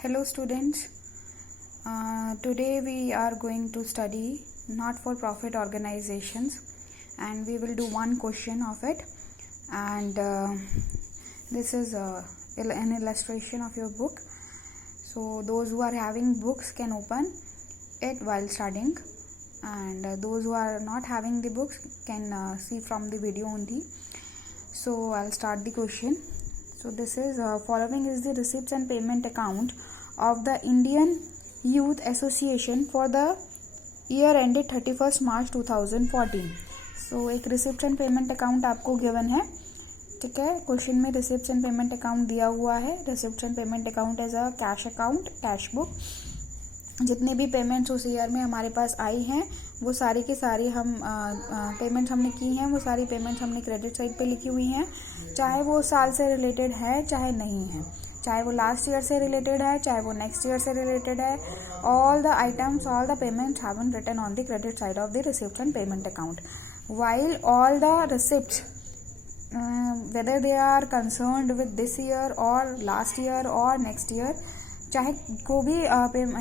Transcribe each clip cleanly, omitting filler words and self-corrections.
Hello students, today we are going to study not-for-profit organizations and we will do one question of it, and this is an illustration of your book. So those who are having books can open it while studying, and those who are not having the books can see from the video only. So I'll start the question. So this is following is the receipts and payment account of the Indian Youth Association for the year ended 31st March 2014. So एक receipt and payment account आपको given है, ठीक है. Question में receipt and payment account दिया हुआ है. Receipt and payment account as a cash account, cash book. जितने भी पेमेंट्स उस ईयर में हमारे पास आई हैं वो सारी की सारी हम पेमेंट्स हमने की हैं, वो सारी पेमेंट्स हमने क्रेडिट साइड पे लिखी हुई हैं, चाहे वो साल से रिलेटेड है चाहे नहीं है, चाहे वो लास्ट ईयर से रिलेटेड है चाहे वो नेक्स्ट ईयर से रिलेटेड है. All the items, all the payments have been written on the credit side of the receipt and payment account, while all the receipts whether they are concerned with this year or last year or next year, चाहे को भी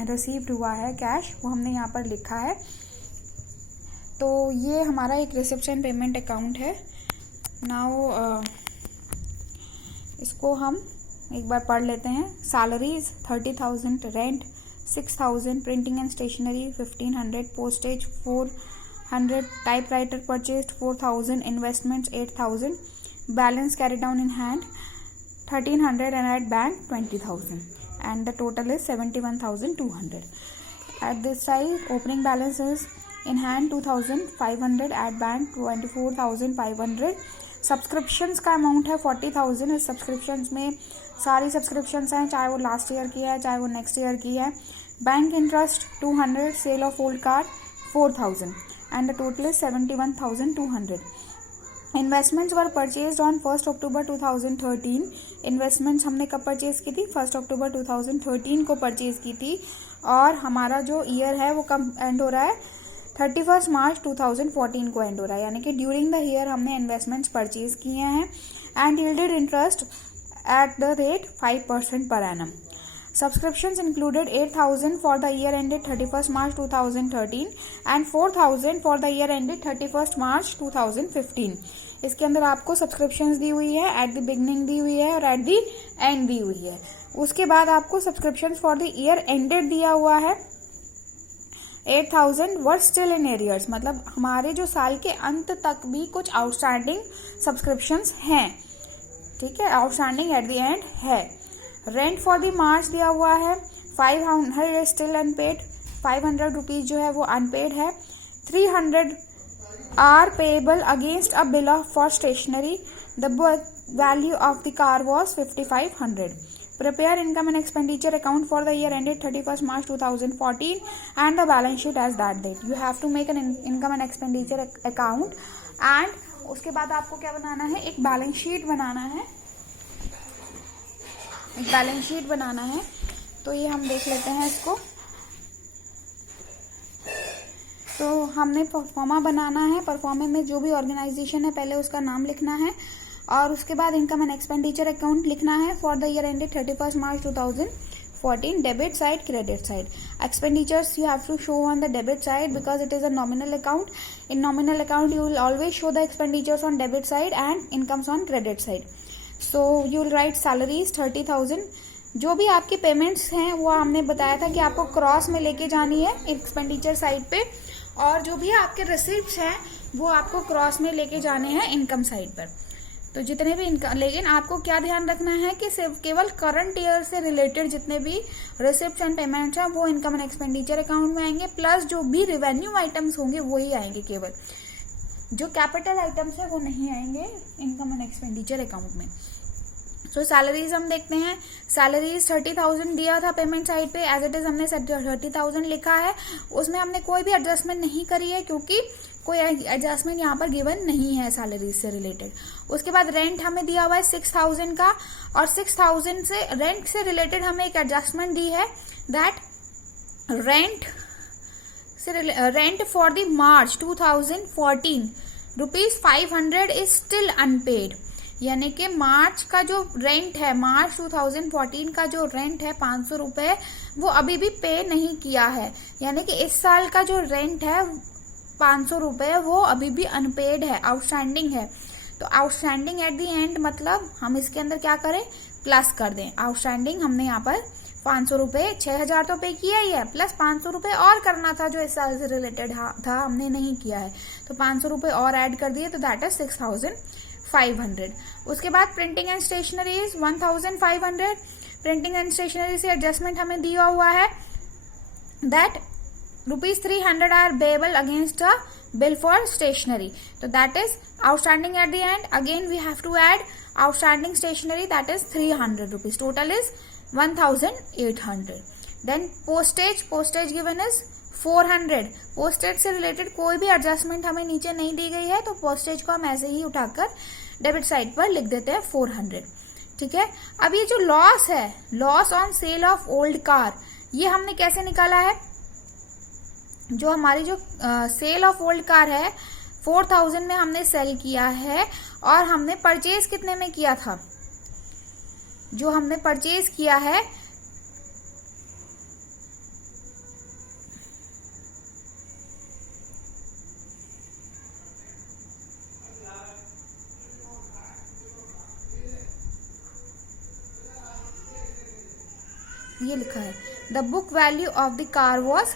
received हुआ है cash, वो हमने यहाँ पर लिखा है. तो ये हमारा एक रिसिप्ट एंड पेमेंट अकाउंट है. नाउ इसको हम एक बार पढ़ लेते हैं. Salaries 30,000, rent 6,000, printing and stationery 1,500, postage 400, typewriter purchased 4,000, investments 8,000, balance carry down in hand 1,300 and at bank 20,000, and the total is 71,200. At this side, opening balance is in hand 2,500, at bank 24,500. Subscriptions का amount है 40,000. इस subscriptions में सारी subscriptions हैं, चाहे वो last year की है चाहे वो नेक्स्ट ईयर की है. Bank interest 200, sale of old card 4,000, and the total is 71,200. Investments were purchased on 1 October 2013. Investments हमने कब परचेज की थी? 1 अक्टूबर 2013 को परचेज की थी, और हमारा जो ईयर है वो कब एंड हो रहा है? 31 मार्च 2014 को एंड हो रहा है, यानी कि ड्यूरिंग द ईयर हमने इन्वेस्टमेंट्स परचेज किए हैं. And yielded interest at the rate 5% per annum. Subscriptions included 8,000 for the year ended 31st March 2013 and 4,000 for the year ended 31st March 2015. इसके अंदर आपको सब्सक्रिप्शंस दी हुई है, एट द बिगनिंग दी हुई है और एट द एंड दी हुई है. उसके बाद आपको subscriptions for the year ended दिया हुआ है 8,000 वर स्टिल इन एरियर्स, मतलब हमारे जो साल के अंत तक भी कुछ आउटस्टैंडिंग सब्सक्रिप्शंस हैं, ठीक है, आउटस्टैंडिंग एट द एंड है. रेंट फॉर द मार्च दिया हुआ है 500 स्टिल अनपेड, 500 रुपीज जो है वो अनपेड है. 300 are payable against a bill of for stationery. The value of the car was 5,500. Prepare income and expenditure account for the year ended 31st March 2014 and the balance sheet as that date. You have to make an income and expenditure account, and उसके बाद आपको क्या बनाना है? एक balance sheet बनाना है. Balance sheet बनाना है. तो ये हम देख लेते हैं इसको. तो हमने परफॉर्मा बनाना है. परफॉर्मा में जो भी ऑर्गेनाइजेशन है पहले उसका नाम लिखना है, और उसके बाद इनकम एंड एक्सपेंडिचर अकाउंट लिखना है for the year ended 31st March 2014. Debit side, credit side. Expenditures you have to show on the debit side because it is a nominal account. In nominal account you will always show the expenditures on debit side and incomes on credit side. So you will write salaries 30,000. जो भी आपकी payments हैं वो हमने बताया था कि आपको क्रॉस में लेके जानी है एक्सपेंडिचर साइड पे, और जो भी आपके रिसिप्ट्स हैं वो आपको क्रॉस में लेके जाने हैं इनकम साइड पर. तो जितने भी इनकम, लेकिन आपको क्या ध्यान रखना है कि सिर्फ केवल करंट ईयर से रिलेटेड जितने भी रिसिप्ट्स एंड पेमेंट्स हैं वो इनकम एंड एक्सपेंडिचर अकाउंट में आएंगे, प्लस जो भी रेवेन्यू आइटम्स होंगे वही आएंगे. केवल जो कैपिटल आइटम्स है वो नहीं आएंगे इनकम एंड एक्सपेंडिचर अकाउंट में. तो सैलरीज हम देखते हैं. सैलरीज 30,000 दिया था पेमेंट साइड पे, एज इट इज हमने 30,000 लिखा है. उसमें हमने कोई भी एडजस्टमेंट नहीं करी है क्योंकि कोई एडजस्टमेंट यहाँ पर गिवन नहीं है सैलरीज से रिलेटेड. उसके बाद रेंट हमें दिया हुआ है 6,000 का, और 6,000 से रेंट से रिलेटेड हमें एक एडजस्टमेंट दी है that rent for the March 2014 ₹500 is still unpaid. यानी कि मार्च का जो रेंट है, मार्च 2014 का जो रेंट है 500 रुपए, वो अभी भी पे नहीं किया है। यानी कि इस साल का जो रेंट है 500 रुपए वो अभी भी अनपेड है, आउटस्टैंडिंग है। तो आउटस्टैंडिंग एट द एंड मतलब हम इसके अंदर क्या करें, प्लस कर दें। आउटस्टैंडिंग हमने यहाँ पर 500 रुपए, 6000 तो पे किया ही है, प्लस 500 रुपए और करना था जो इस साल से रिलेटेड था, हमने नहीं किया है, तो 500 रुपए और ऐड कर दिए, तो दैट इज 6500। उसके बाद printing and stationery is 1500। Printing and stationery से एडजस्टमेंट हमें दिया हुआ है that ₹300 are payable against a bill for stationery. So that is outstanding at the end. Again we have to add outstanding stationery, that is 300 rupees. Total is 1800. Then postage given is 400. Postage से related कोई भी adjustment हमें नीचे नहीं दी गई है, तो postage को हम ऐसे ही उठाकर डेबिट साइड पर लिख देते हैं 400। ठीक है। अब ये जो लॉस है, loss on sale of old car, ये हमने कैसे निकाला है? जो हमारी जो सेल ऑफ ओल्ड कार है 4000 में हमने सेल किया है, और हमने परचेज कितने में किया था? जो हमने परचेज किया है ये लिखा है the book value of the car was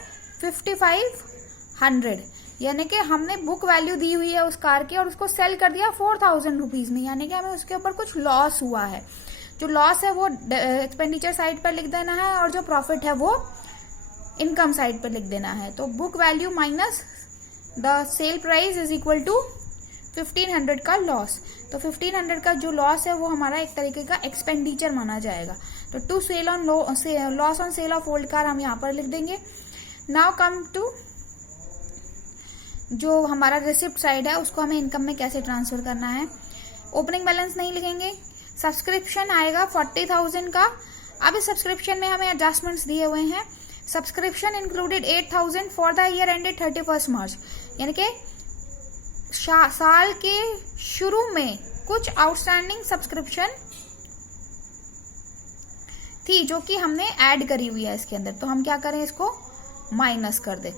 5500। यानी कि हमने बुक वैल्यू दी हुई है उस कार की और उसको सेल कर दिया 4000 रुपीज में, यानी कि हमें उसके ऊपर कुछ लॉस हुआ है। जो लॉस है वो एक्सपेंडिचर साइड पर लिख देना है, और जो प्रॉफिट है वो इनकम साइड पर लिख देना है। तो book value minus the sale price is equal to 1500 का लॉस। तो 1500 का जो लॉस है वो हमारा एक तरीके का एक्सपेंडिचर माना जाएगा। तो to sale on loss on sale of old car हम यहाँ पर लिख देंगे। नाउ कम टू जो हमारा रिसिप्ट साइड है, उसको हमें इनकम में कैसे ट्रांसफर करना है। ओपनिंग बैलेंस नहीं लिखेंगे, सब्सक्रिप्शन आएगा 40,000 का। अब इस सब्सक्रिप्शन में हमें एडजस्टमेंट्स दिए हुए हैं। Subscription included 8000 for the year ended 31 मार्च, यानी कि साल के शुरू में कुछ आउटस्टैंडिंग सब्सक्रिप्शन थी जो कि हमने ऐड करी हुई है इसके अंदर। तो हम क्या करें, इसको माइनस कर दे।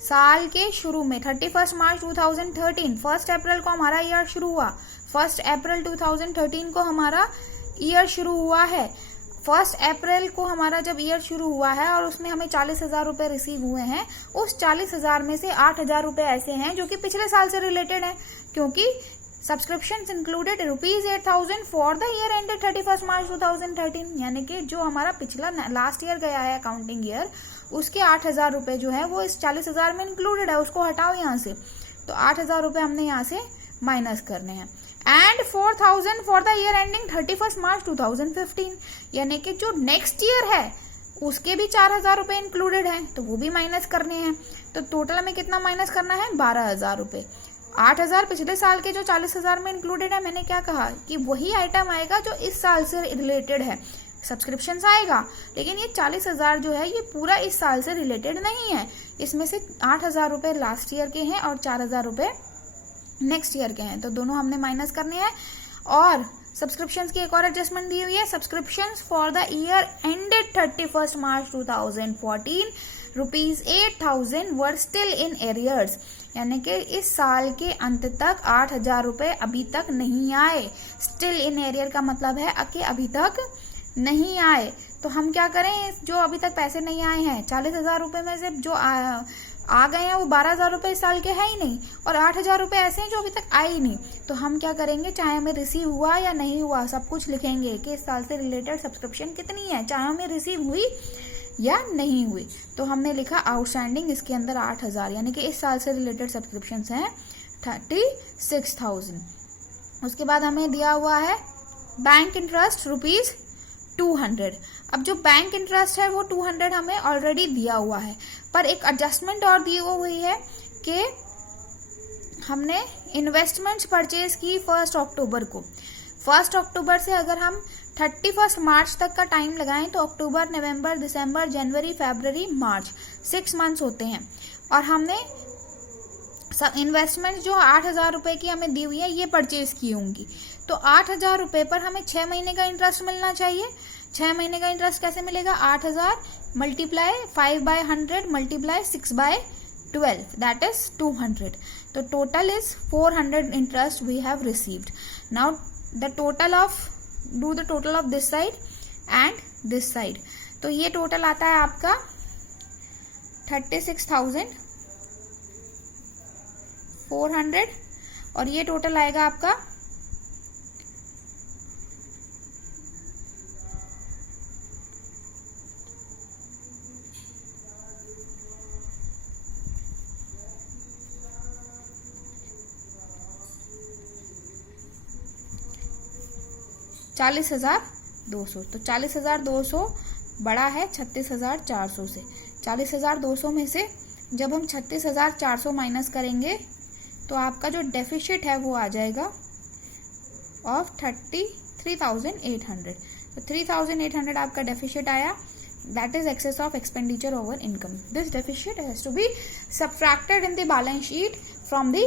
साल के शुरू में 31 मार्च 2013, 1 अप्रैल को हमारा ईयर शुरू हुआ, 1 अप्रैल 2013 को हमारा ईयर शुरू हुआ है। 1 अप्रैल को हमारा जब ईयर शुरू हुआ है और उसमें हमें 40,000 रुपए रिसीव हुए हैं, उस 40,000 में से 8,000 रुपए ऐसे हैं जो कि पिछले साल से रिलेटेड है, क्योंकि subscription included ₹8,000 for the year ended 31 मार्च 2013, यानी कि जो हमारा पिछला लास्ट ईयर गया है अकाउंटिंग ईयर, उसके 8,000 रुपए जो है वो इस 40,000 में इंक्लूडेड है, उसको हटाओ यहाँ से। तो 8,000 रुपए हमने यहाँ से माइनस करने हैं। And 4,000 for the year ending 31 मार्च 2015, यानी कि जो नेक्स्ट ईयर है उसके भी 4,000 रुपए इंक्लूडेड है, तो वो भी माइनस करने हैं। तो टोटल हमें कितना माइनस करना है, 12,000 रुपए। 8,000 पिछले साल के जो 40,000 में इंक्लूडेड है, मैंने क्या कहा कि वही आइटम आएगा जो इस साल से रिलेटेड है, सब्सक्रिप्शन आएगा। लेकिन ये 40,000 जो है ये पूरा इस साल से रिलेटेड नहीं है, इसमें से 8,000 रुपए लास्ट ईयर के हैं और 4,000 रुपए नेक्स्ट ईयर के हैं, तो दोनों हमने माइनस करने हैं। और सब्सक्रिप्शंस की एक और एडजस्टमेंट दी हुई है, subscriptions for the year ended 31 March 2014 ₹8,000 were still in arrears, यानी कि इस साल के अंत तक 8,000 रुपए अभी तक नहीं आए। स्टिल इन एरियर का मतलब है कि अभी तक नहीं आए। तो हम क्या करें, जो अभी तक पैसे नहीं आए हैं 40,000 रुपए में से जो आ गए हैं वो 12,000 रुपए इस साल के है ही नहीं, और 8,000 रुपए ऐसे हैं जो अभी तक आए ही नहीं। तो हम क्या करेंगे, चाहे हमें रिसीव हुआ या नहीं हुआ, सब कुछ लिखेंगे कि इस साल से रिलेटेड सब्सक्रिप्शन कितनी है, चाहे हमें रिसीव हुई या नहीं हुई। तो हमने लिखा आउटस्टैंडिंग इसके अंदर 8,000, यानी कि इस साल से रिलेटेड सब्सक्रिप्शन हैं 36,000। उसके बाद हमें दिया हुआ है बैंक इंटरेस्ट ₹200। अब जो बैंक इंटरेस्ट है वो 200 हमें ऑलरेडी दिया हुआ है, पर एक एडजस्टमेंट और दी हुई है कि हमने इन्वेस्टमेंट्स परचेज की 1 अक्टूबर को। 1 अक्टूबर से अगर हम 31 मार्च तक का टाइम लगाएं तो अक्टूबर, नवंबर, दिसंबर, जनवरी, फरवरी, मार्च 6 मंथ्स होते हैं, और हमने इन्वेस्टमेंट जो 8,000 रुपए की हमें दी हुई है ये परचेज की होंगी। तो 8,000 रुपए पर हमें 6 महीने का इंटरेस्ट मिलना चाहिए। 6 महीने का इंटरेस्ट कैसे मिलेगा? 8,000 मल्टीप्लाई 5/100 मल्टीप्लाई 6/12 दैट इज 200. तो total is 400 interest we have received. Now the total of this side and this side. तो ये टोटल आता है आपका 36,400 और ये टोटल आएगा आपका 40,200. तो 40,200 बड़ा है 36,400 से. 40,200 में से जब हम 36,400 माइनस करेंगे तो आपका जो डेफिसिट है वो आ जाएगा ऑफ 33,800. तो 3,800 आपका डेफिसिट आया. That is excess of expenditure over income. This deficit has to be subtracted in the balance sheet from the